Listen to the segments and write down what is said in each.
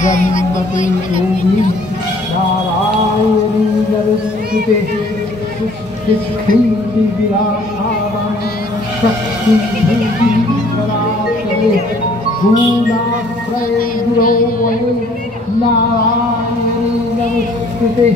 ब्रह्मते योगी नारायणी नमस्ते सुष्ठुति विराधारं शक्ति भूति कराते गुणाश्रय गुरो वै नारायणी नमस्ते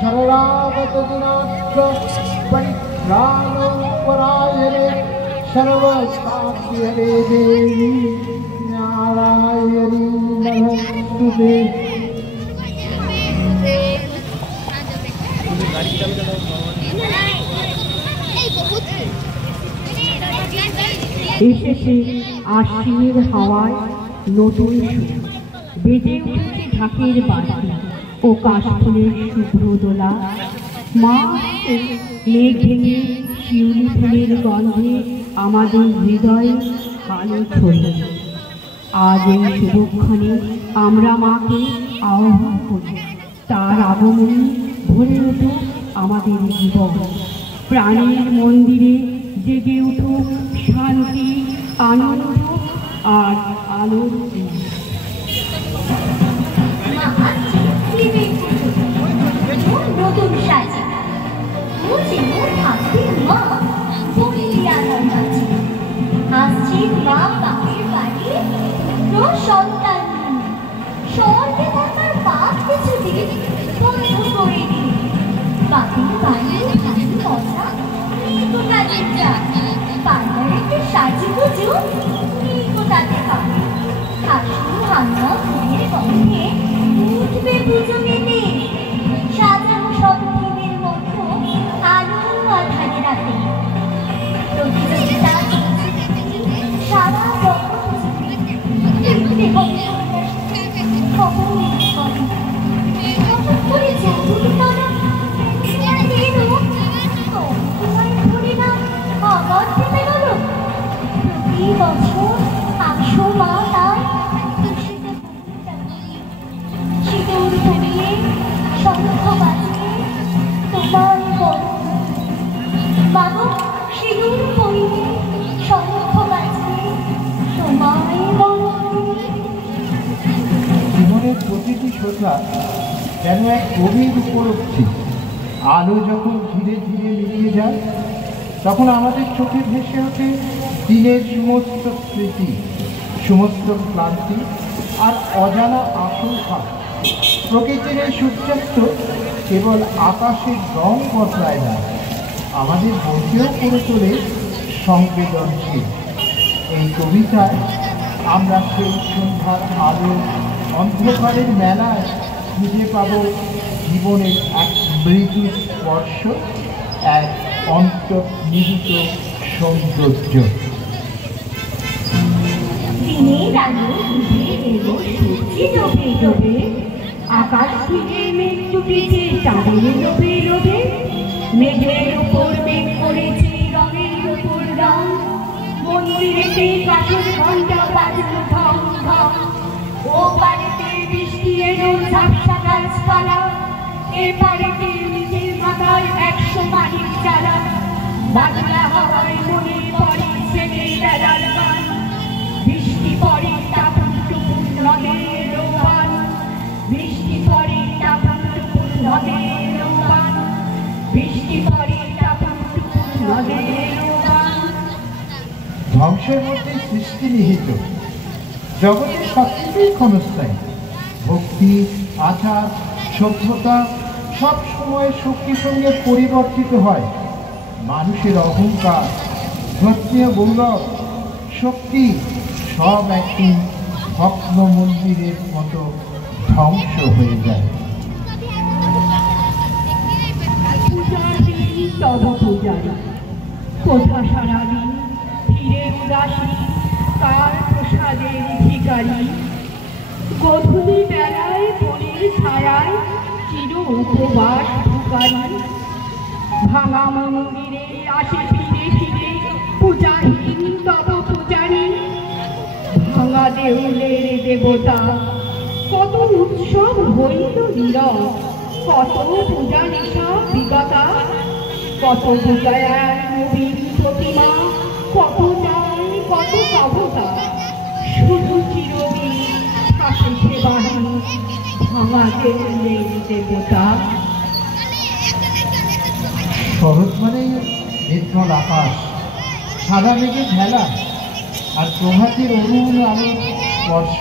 शरणागत दिनाच्च परित्राणो परायणे सर्वशान्तिहरे देवी नारायणी नमस्ते। এসেছে আশ্বিনের হাওয়ায় নতুন সুর, বেজে উঠেছে ঢাকের বাঁশি ও কাশফুলের শুভ্র দোলা। মা মেঘ ভেঙে শিউলি ফুলের গন্ধে আমাদের হৃদয় ভালো ছড়িয়ে। আজ এই শুভক্ষণে আমরা মাকে আহ্বান করি, তার আগমনে ভরে উঠুক আমাদের জীবন। প্রাণের মন্দিরে জেগে উঠুক শান্তি, আনন্দ আর আলোর নতুন সাজে বুঝি থাকবে মা আসছি মা বাপের বাড়ি সন্তান স্বর্গে থাকার পাপ কিছুদিন বন্ধ করে দিন। বাপের বাড়ি কথা তাদের যা পার্লারেতে সাজি পুজো তাদের পাবে হাসু হান্না ফুলের গন্ধে উঠবে পুজো মেতে সাজানো সব দিনের মতো আলো আধারে রাতে প্রতিযোগিতা সারা জীবনের প্রতিটি সোজা যেন এক গভীর উপলব্ধি। আলো যখন ধীরে ধীরে মিলিয়ে যায় তখন আমাদের চোখে ভেসে ওঠে দিনের সমস্ত স্মৃতি, সমস্ত ক্লান্তি আর অজানা আশঙ্কা। প্রকৃতির এই সূর্যাস্ত কেবল আকাশের রং বদলায় না, আমাদের মনকেও করে তোলে সংবেদনশীল। এই কবিতায় আমরা সেই সন্ধ্যার আলো অন্ধকারের মেলায় খুঁজে পাব জীবনের এক মৃদু স্পর্শ, এক অন্তর্নিহিত সৌন্দর্য। দিনের আলো উঠে এলো সূর্যি ডোবে ডোবে, আকাশ থেকে মেঘ টুকেছে চাঁদের লোভে লোভে। মেঘের উপর মেঘ পড়েছে রঙের উপর রং, মন্দিরেতে কাঠের ঘন্টা বাজলো ঢং ঢং। ও বাড়িতে বৃষ্টি এলো ঝাপসা গাছপালা, এ বাড়িতে নিজের মাথায় 100 মাটির চালা। বাংলা হাওয়ায় মনে পড়ে ছেলের বেলার গান, বৃষ্টি পড়ে টাপুর টুপুর নদের বান, বৃষ্টি পড়ে টাপুর টুপুর নদের বান, বৃষ্টি পড়ে টাপুর টুপুর নদের বান। ধ্বংসের মধ্যে সৃষ্টি নিহিত, জগতের সবকিছুই ক্ষণস্থায়ী। ভক্তি, আচার, সভ্যতা সব সময় শক্তির সঙ্গে পরিবর্তিত হয়। মানুষের অহংকার, ধর্মীয় গৌরব, শক্তি সব একদিন ভগ্ন মন্দিরের মতো ধ্বংস হয়ে যায়। তব পূজারি কোথা সারাদিন ফিরে উদাসী, কার প্রসাদের ভিখারি। গধূলি বেলায় বনের ছায়ায় চির উপবাস ভিখারি। ভাঙা মন্দিরে আসে ফিরে ফিরে পূজাহীন তব পূজারি। ভাঙা দেউলের দেবতা কত উৎসব হইল নীরব, কত পূজা নিশা বিগতা। কত পূজায়ার নবীন প্রতিমা, কত চাই কত কাবতা। শুধু চিরদিন আসিছে বাণী ভাঙাতে নেই দেবতা। শরৎ মানে নির্মল আকাশ, সাদা মেঘে ঢেলা, আর প্রভাতের অরুণ আলোর স্পর্শ।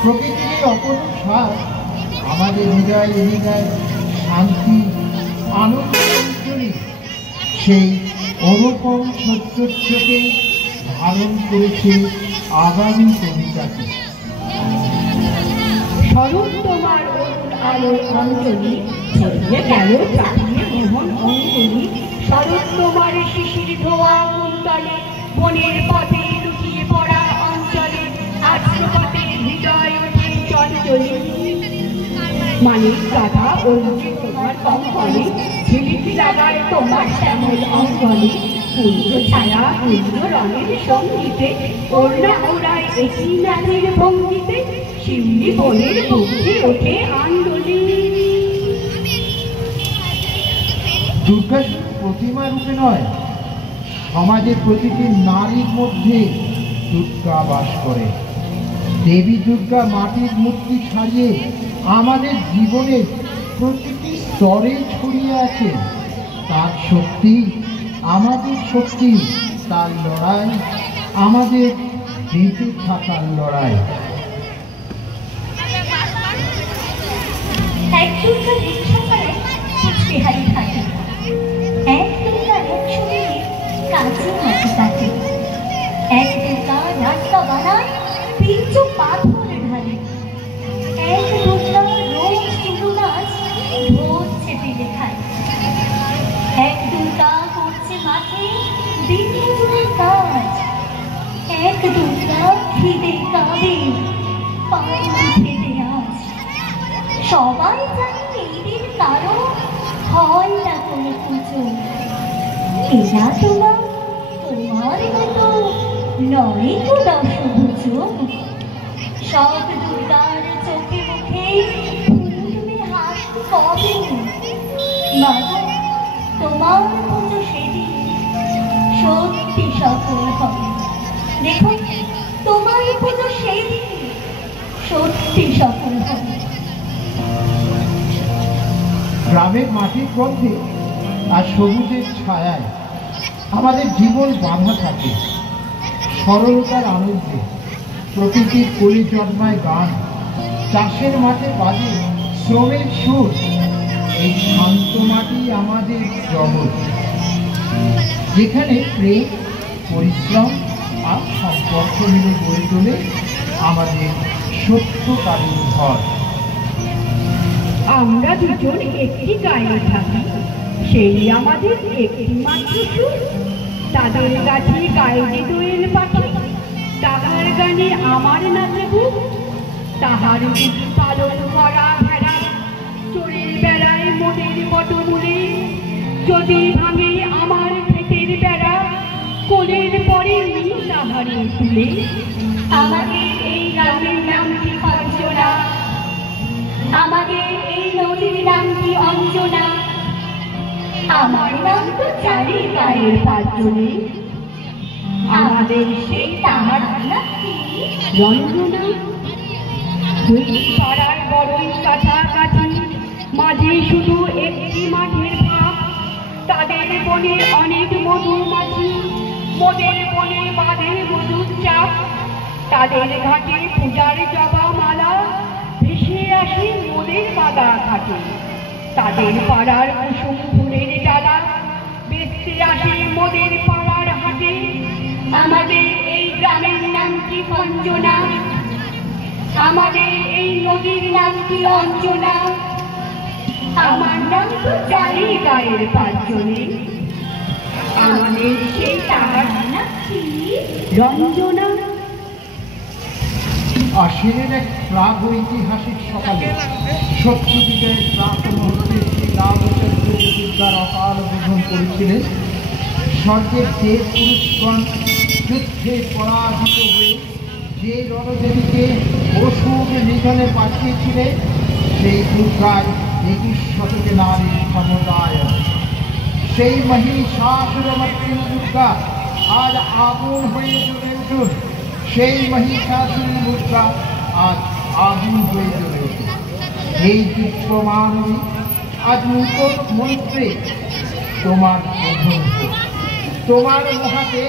প্রকৃতির এই অপরূপ স্বাদ আমাদের হৃদয় হৃদয় শান্তি আনন্দ অঞ্জলি সেই অনুপম সৌন্দর্যকে ধারণ করেছে আগামী কবিতাকে। স্বরূপ তোমার অরুণ আলোর অঞ্জলি ছড়িয়ে গেল চাপিয়ে মোহন অঙ্গলি। স্বরূপ তোমার শিশির ধোয়া কুন্তলে বনের পথে লুকিয়ে পড়া অঞ্চলে আশ্রপথে হৃদয় ওঠে চঞ্চলি। মানিক গাধা অরুণে তোমার কঙ্কলে ঝিলিকি লাগায় তোমার শ্যামল অঙ্গলে। পূর্ণ ছায়া পূর্ণ রঙের সঙ্গীতে ওড়না ওড়ায় একই নাচের ভঙ্গিতে শিউলি বনের বুকে ওঠে আন্দোলি। দুর্গা শুধু প্রতিমা রূপে নয়, সমাজের প্রতিটি নারীর মধ্যে দুর্গা বাস করে। দেবী দুর্গা মাটির মূর্তি ছাড়িয়ে আমাদের জীবনের প্রতিটি স্তরে ছড়িয়ে আছে। তার শক্তি আমাদের শক্তি, তার লড়াই আমাদের বেঁচে থাকার লড়াই। এক দুর্গা রিক্সা চালায় কুচবিহারি ঘাটে, এক দুর্গা একশো মিলে কাছে হাতে কাটে, এক দুর্গা রাস্তা বানায় পিঞ্চ পাথর ঢালে, এক দুর্গা রোজ চুরু নাচ ঢোল চেপে লেখায়, এক দুর্গা করছে মাঠে দিন মজুরের কাজ, এক দুর্গা খিদে কাঁদে পায়ে উঠে দেয়াজ। সবাই জানে এই দিন কারো হয় না কোনো পুজো। এরা তোমার মতো নয় তো দশভুজো। সব দুর্গার চোখে মুখে ফুটবে হাসি কবে। মা তোমার পুজো সেদিন সত্যি সফল হবে। দেখো তোমার পুজো সেদিন সত্যি সফল হবে। গ্রামের মাটির গন্ধে আর সবুজের ছায়ায় আমাদের জীবন বাঁধা থাকে। সরলতার আনন্দে প্রকৃতির কোলে জন্মায় গান, চাষের মাঠে বাজে শ্রমের সুর। এই শান্ত মাটি আমাদের জগৎ, যেখানে প্রেম পরিশ্রম আর সম্পর্ক মিলে গড়ে তোলে আমাদের সত্যকালীন ঘর। আমরা দুজন একটি গায়ে থাকি, সেই আমাদের একটি মাত্র সুর। তাদের গাছে গায়ে দোয়েল পাখি, তাহার গানে আমার নাচে বুক। তাহার বুঝি পালন করা ভেড়া চোরের বেড়ায় মনের মতো মূলে। যদি ভাঙে আমার ক্ষেতের বেড়া কোলের পরে তাহারে তুলে। আমাদের এই গ্রামের নাম কি অঞ্জনা, আমাদের এই নদীর নাম কি অঞ্জনা। আমার নাম তো চারি গায়ের পাঁচজনে, আমাদের সেই তাহার নাম কি রঞ্জনা। দুই পাড়ার বড়ই কাছাকাছি, মাঝে শুধু একটি মাঠের ভাগ। তাদের বনে অনেক মধুমাছি, মোদের বনে বাঁধে মধুর চাপ। তাদের ঘাটে পূজার জবা মালা ভেসে আসে মোদের বাঁধা ঘাটে। তাদের পাড়ার কুসুম ফুলের ডালা বেচতে আসে মোদের পাড়ার হাটে। আমাদের এই গ্রামের নাম কি অঞ্জনা, আমাদের এই নদীর নাম কি অঞ্জনা। আমার নাম তো চারি গায়ের পাঁচজনে, আমাদের সেই তাহার নাম কি রঞ্জনা। আশ্বিনের এক প্রাগ ঐতিহাসিক সকালে সত্যযুগের প্রাক মুহূর্তে শ্রী রামচন্দ্র দুর্গার অকাল বোধন করেছিলেন। স্বর্গের দেব পুরুষগণ যুদ্ধে পরাজিত হয়ে যে রণদেবীকে অসুর নিধনে পাঠিয়েছিলেন, সেই দুর্গার 21 শতকে নারীর ক্ষমতায়। সেই মহিষাসুরমর্দিনী দুর্গা আজ আগুন হয়ে জ্বলে উঠুন। সেই মহিষাসুর দুর্গা আজ আগুন হয়ে জ্বলে ওঠে। এই বিশ্বমানবী আজ নূতন মন্ত্রে তোমার অভ্যন্ত, তোমার মহাতে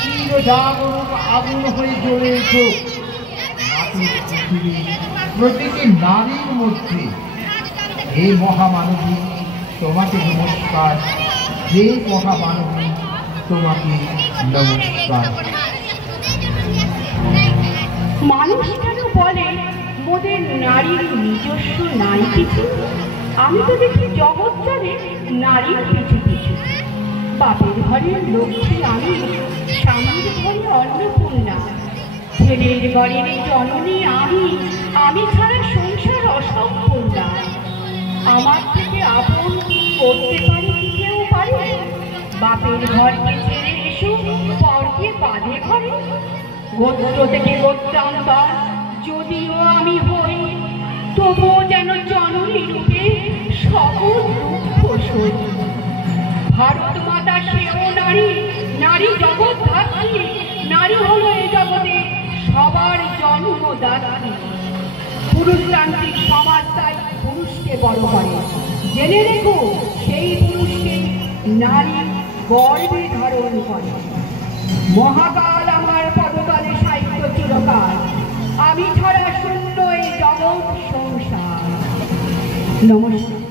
চির জাগরণ আগুন হয়ে জ্বলে ওঠো। পৃথিবীর প্রতিটি নারীর মধ্যে হে মহামানবী তোমাকে নমস্কার, হে মহামানবী তোমাকে নমস্কার। মানুষ কেন বলে মোদের নারীর নিজস্ব নাই কিছু? আমি তো দেখি জগৎ চলে নারীর পিছু পিছু। বাপের ঘরের লক্ষ্মী আমি, স্বামীর ঘরে অন্নপূর্ণা, ছেলের ঘরের জননী আমি ছাড়া সংসার অসম্পূর্ণা। আমার থেকে আপন করতে পারে কি কেউ পারে? বাপের ঘরকে ছেড়ে এসো পরকে বাঁধে ঘরে। গোত্র থেকে গোত্রান্তর যদিও আমি হই, তবুও যেন জননী রূপে সকল দুঃখ সই। ভারত মাতা সেও নারী, নারী জগৎ ধাত্রী, নারী হলো এ জগতে সবার জন্মদাত্রী। পুরুষতান্ত্রিক সমাজ তাই পুরুষকে বড় করে, জেনে রেখো সেই পুরুষকে নারী গর্বে ধারণ করে। মহাকাল আমার পদতলে সাহিত্য চিরকাল, আমি ছাড়া শূন্য এই জগৎ সংসার। নমস্কার।